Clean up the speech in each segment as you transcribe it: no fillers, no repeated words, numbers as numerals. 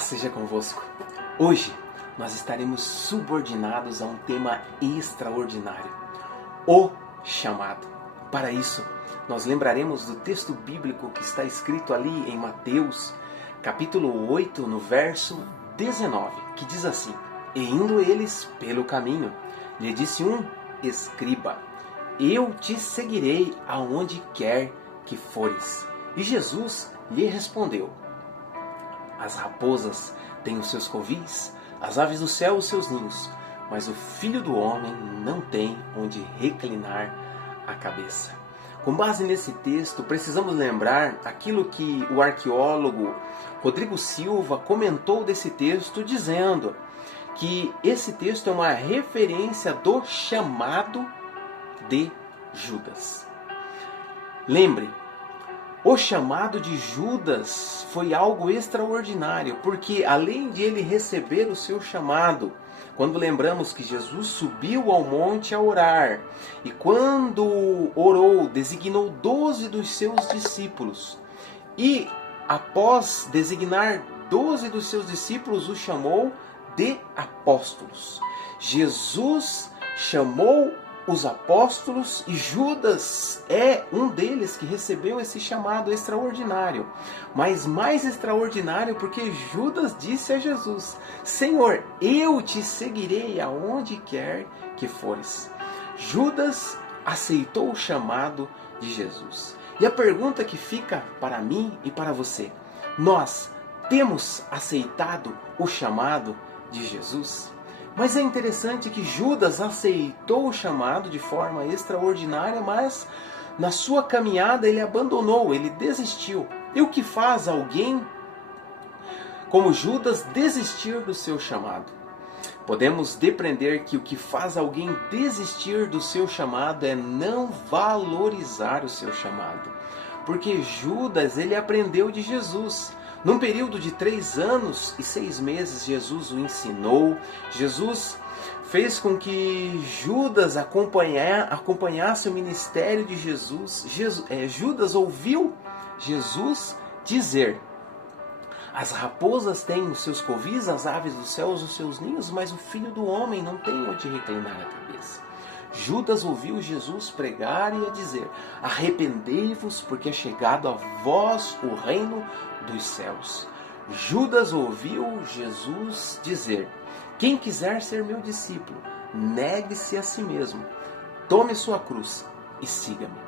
Paz seja convosco. Hoje nós estaremos subordinados a um tema extraordinário, o chamado. Para isso, nós lembraremos do texto bíblico que está escrito ali em Mateus, capítulo 8, no verso 19, que diz assim: E indo eles pelo caminho, lhe disse um escriba: Eu te seguirei aonde quer que fores. E Jesus lhe respondeu: As raposas têm os seus covis, as aves do céu os seus ninhos, mas o Filho do Homem não tem onde reclinar a cabeça. Com base nesse texto, precisamos lembrar aquilo que o arqueólogo Rodrigo Silva comentou desse texto, dizendo que esse texto é uma referência do chamado de Judas. Lembre, o chamado de Judas foi algo extraordinário, porque além de ele receber o seu chamado, quando lembramos que Jesus subiu ao monte a orar, e quando orou, designou 12 dos seus discípulos, e após designar 12 dos seus discípulos, os chamou de apóstolos. Jesus chamou os apóstolos e Judas é um deles que recebeu esse chamado extraordinário. Mas mais extraordinário porque Judas disse a Jesus: Senhor, eu te seguirei aonde quer que fores. Judas aceitou o chamado de Jesus. E a pergunta que fica para mim e para você: nós temos aceitado o chamado de Jesus? Mas é interessante que Judas aceitou o chamado de forma extraordinária, mas na sua caminhada ele abandonou, ele desistiu. E o que faz alguém como Judas desistir do seu chamado? Podemos depreender que o que faz alguém desistir do seu chamado é não valorizar o seu chamado. Porque Judas, ele aprendeu de Jesus. Num período de 3 anos e 6 meses, Jesus o ensinou. Jesus fez com que Judas acompanhasse o ministério de Jesus. Judas ouviu Jesus dizer: As raposas têm os seus covis, as aves dos céus os seus ninhos, mas o Filho do Homem não tem onde reclinar a cabeça. Judas ouviu Jesus pregar e a dizer: Arrependei-vos, porque é chegado a vós o reino dos céus. Judas ouviu Jesus dizer: Quem quiser ser meu discípulo, negue-se a si mesmo, tome sua cruz e siga-me.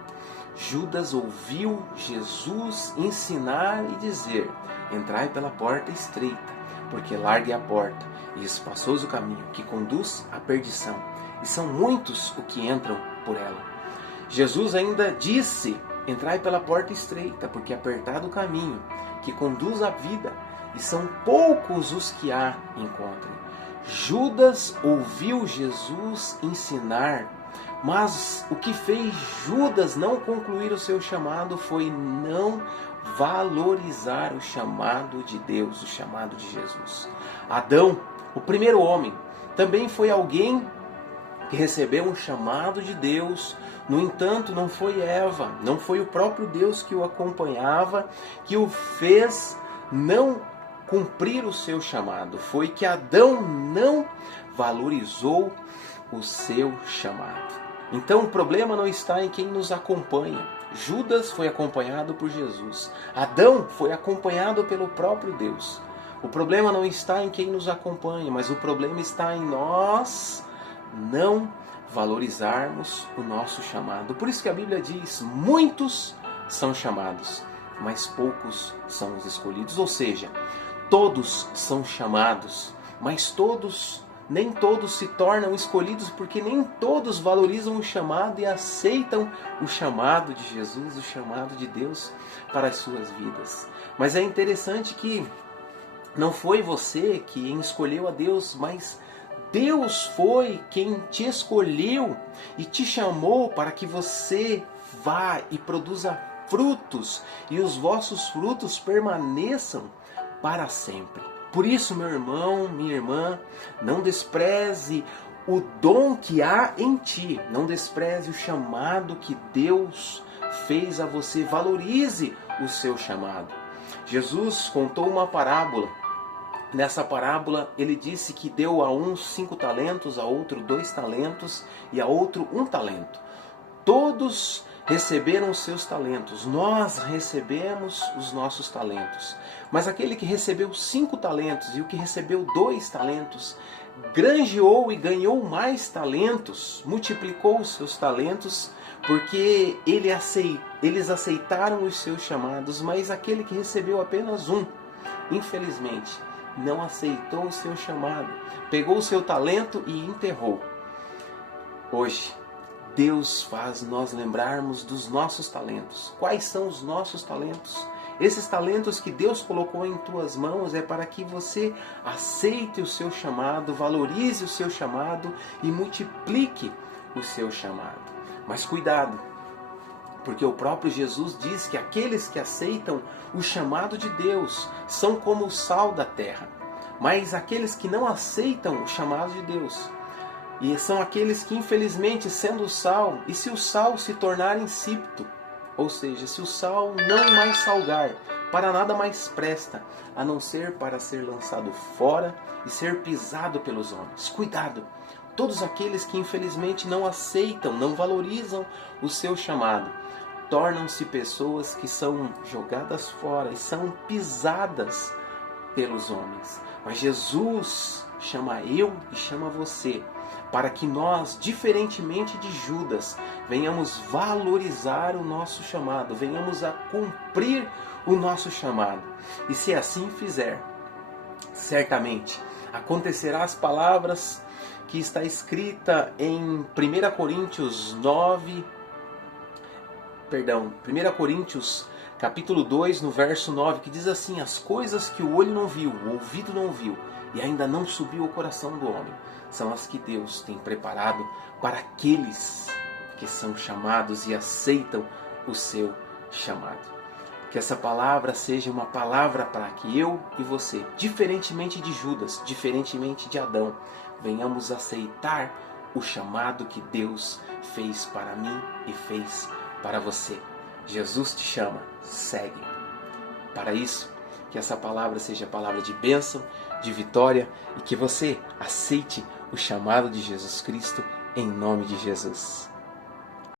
Judas ouviu Jesus ensinar e dizer: Entrai pela porta estreita, porque larga é a porta e espaçoso o caminho que conduz à perdição, e são muitos os que entram por ela. Jesus ainda disse: Entrai pela porta estreita, porque apertado o caminho que conduz à vida, e são poucos os que a encontram. Judas ouviu Jesus ensinar, mas o que fez Judas não concluir o seu chamado foi não valorizar o chamado de Deus, o chamado de Jesus. Adão, o primeiro homem, também foi alguém que recebeu um chamado de Deus. No entanto, não foi Eva, não foi o próprio Deus que o acompanhava, que o fez não cumprir o seu chamado. Foi que Adão não valorizou o seu chamado. Então o problema não está em quem nos acompanha. Judas foi acompanhado por Jesus. Adão foi acompanhado pelo próprio Deus. O problema não está em quem nos acompanha, mas o problema está em nós não valorizarmos o nosso chamado. Por isso que a Bíblia diz: muitos são chamados, mas poucos são os escolhidos. Ou seja, todos são chamados, mas nem todos se tornam escolhidos, porque nem todos valorizam o chamado e aceitam o chamado de Jesus, o chamado de Deus para as suas vidas. Mas é interessante que não foi você quem escolheu a Deus, mas Deus foi quem te escolheu e te chamou para que você vá e produza frutos, e os vossos frutos permaneçam para sempre. Por isso, meu irmão, minha irmã, não despreze o dom que há em ti, não despreze o chamado que Deus fez a você, valorize o seu chamado. Jesus contou uma parábola Nessa parábola, ele disse que deu a um 5 talentos, a outro 2 talentos e a outro 1 talento. Todos receberam os seus talentos, nós recebemos os nossos talentos. Mas aquele que recebeu 5 talentos e o que recebeu 2 talentos, granjeou e ganhou mais talentos, multiplicou os seus talentos, porque eles aceitaram os seus chamados. Mas aquele que recebeu apenas 1, infelizmente, não aceitou o seu chamado, pegou o seu talento e enterrou. Hoje, Deus faz nós lembrarmos dos nossos talentos. Quais são os nossos talentos? Esses talentos que Deus colocou em tuas mãos é para que você aceite o seu chamado, valorize o seu chamado e multiplique o seu chamado. Mas cuidado, porque o próprio Jesus diz que aqueles que aceitam o chamado de Deus são como o sal da terra. Mas aqueles que não aceitam o chamado de Deus, e são aqueles que, infelizmente, sendo o sal, e se o sal se tornar insípido, ou seja, se o sal não mais salgar, para nada mais presta, a não ser para ser lançado fora e ser pisado pelos homens. Cuidado! Todos aqueles que, infelizmente, não aceitam, não valorizam o seu chamado, tornam-se pessoas que são jogadas fora e são pisadas pelos homens. Mas Jesus chama eu e chama você para que nós, diferentemente de Judas, venhamos valorizar o nosso chamado, venhamos a cumprir o nosso chamado. E se assim fizer, certamente acontecerá as palavras que está escrita em 1 Coríntios capítulo 2, no verso 9, que diz assim: as coisas que o olho não viu, o ouvido não viu, e ainda não subiu ao coração do homem, são as que Deus tem preparado para aqueles que são chamados e aceitam o seu chamado. Que essa palavra seja uma palavra para que eu e você, diferentemente de Judas, diferentemente de Adão, venhamos aceitar o chamado que Deus fez para mim e fez para você. Jesus te chama, segue. Para isso, que essa palavra seja palavra de bênção, de vitória, e que você aceite o chamado de Jesus Cristo em nome de Jesus.